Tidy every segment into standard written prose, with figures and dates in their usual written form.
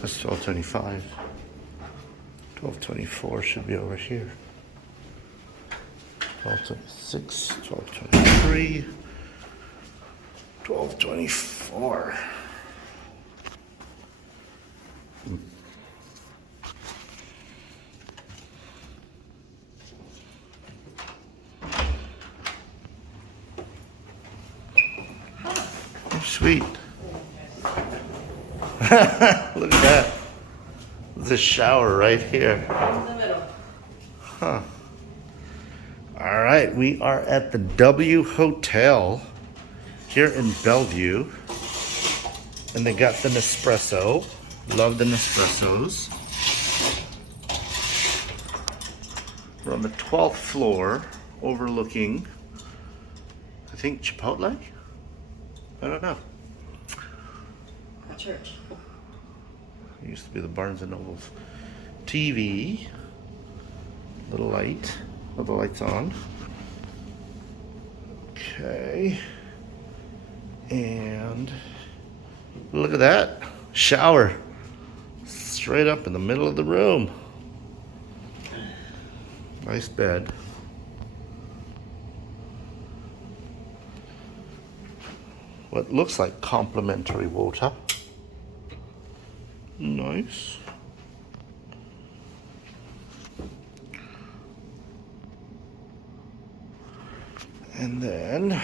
That's 1225. 1224 should be over here. 1226, 1223, 1224. Oh, sweet. Look at that. There's a shower right here. In the middle. Huh. All right, we are at the W Hotel here in Bellevue. And they got the Nespresso. Love the Nespressos. We're on the 12th floor overlooking, I think, Chipotle? I don't know. A church. It used to be the Barnes and Nobles. TV. Little light. Oh, the light's on. Okay. And look at that. Shower. Straight up in the middle of the room. Nice bed. What looks like complimentary water. Nice. And then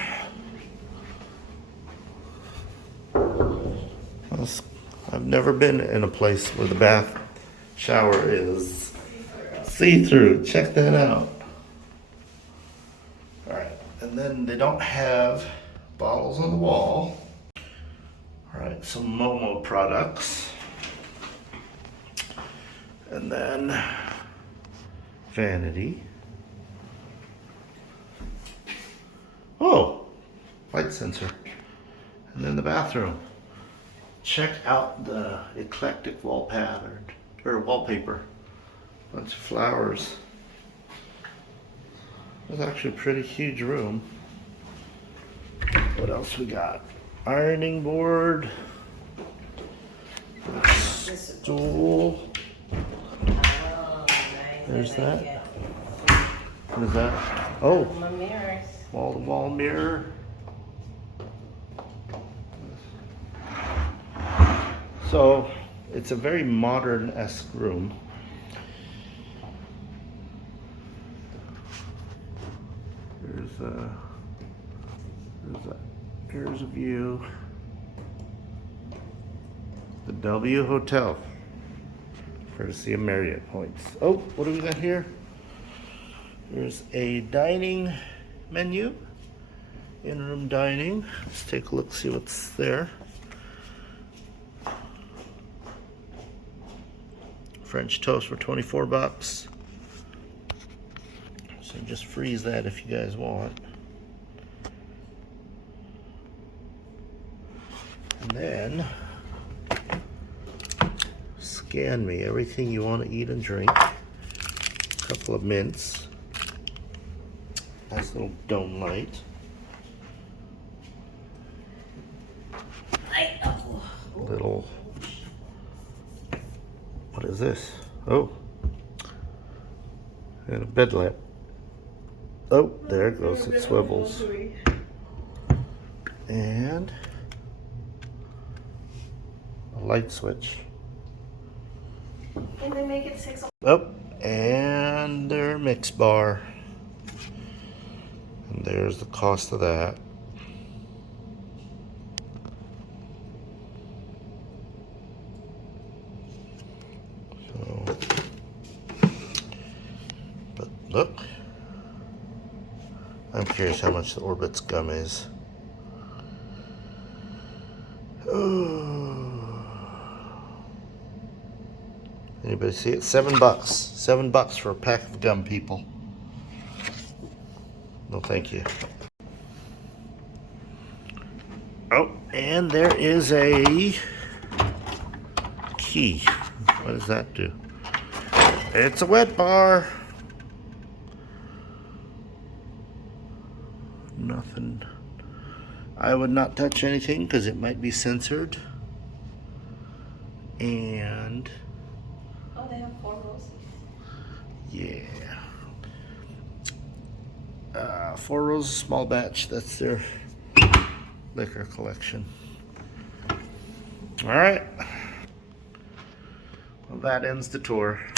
I've never been in a place where the bath shower is see-through. Check that out. All right, and then they don't have bottles on the wall. All right, some Momo products. And then vanity. Oh, light sensor. And then the bathroom. Check out the eclectic wall pattern or wallpaper. Bunch of flowers. It's actually a pretty huge room. What else we got? Ironing board. Stool. Oh, nice. There's I like that. it. What is that? Oh, My mirrors. wall-to-wall mirror. So it's a very modern-esque room. Here's a view. The W Hotel. Courtesy of Marriott points. Oh, what do we got here? There's a dining menu. In-room dining. Let's take a look, see what's there. French toast for 24 bucks. So just freeze that if you guys want. And then scan me everything you want to eat and drink. A couple of mints. Nice little dome light. Little, what is this? Oh, and a bed lamp. Oh, there it goes, it swivels. And a light switch. And they make it 6. Oh, and their mix bar. And there's the cost of that. So, but look, I'm curious how much the Orbit's gum is. Anybody see it? $7. $7 for a pack of gum, people. No, thank you. Oh, and there is a key. What does that do? It's a wet bar. Nothing. I would not touch anything because it might be censored. And Oh, they have 4 roses. yeah. Four Roses small batch. That's their liquor collection. All right. Well, that ends the tour.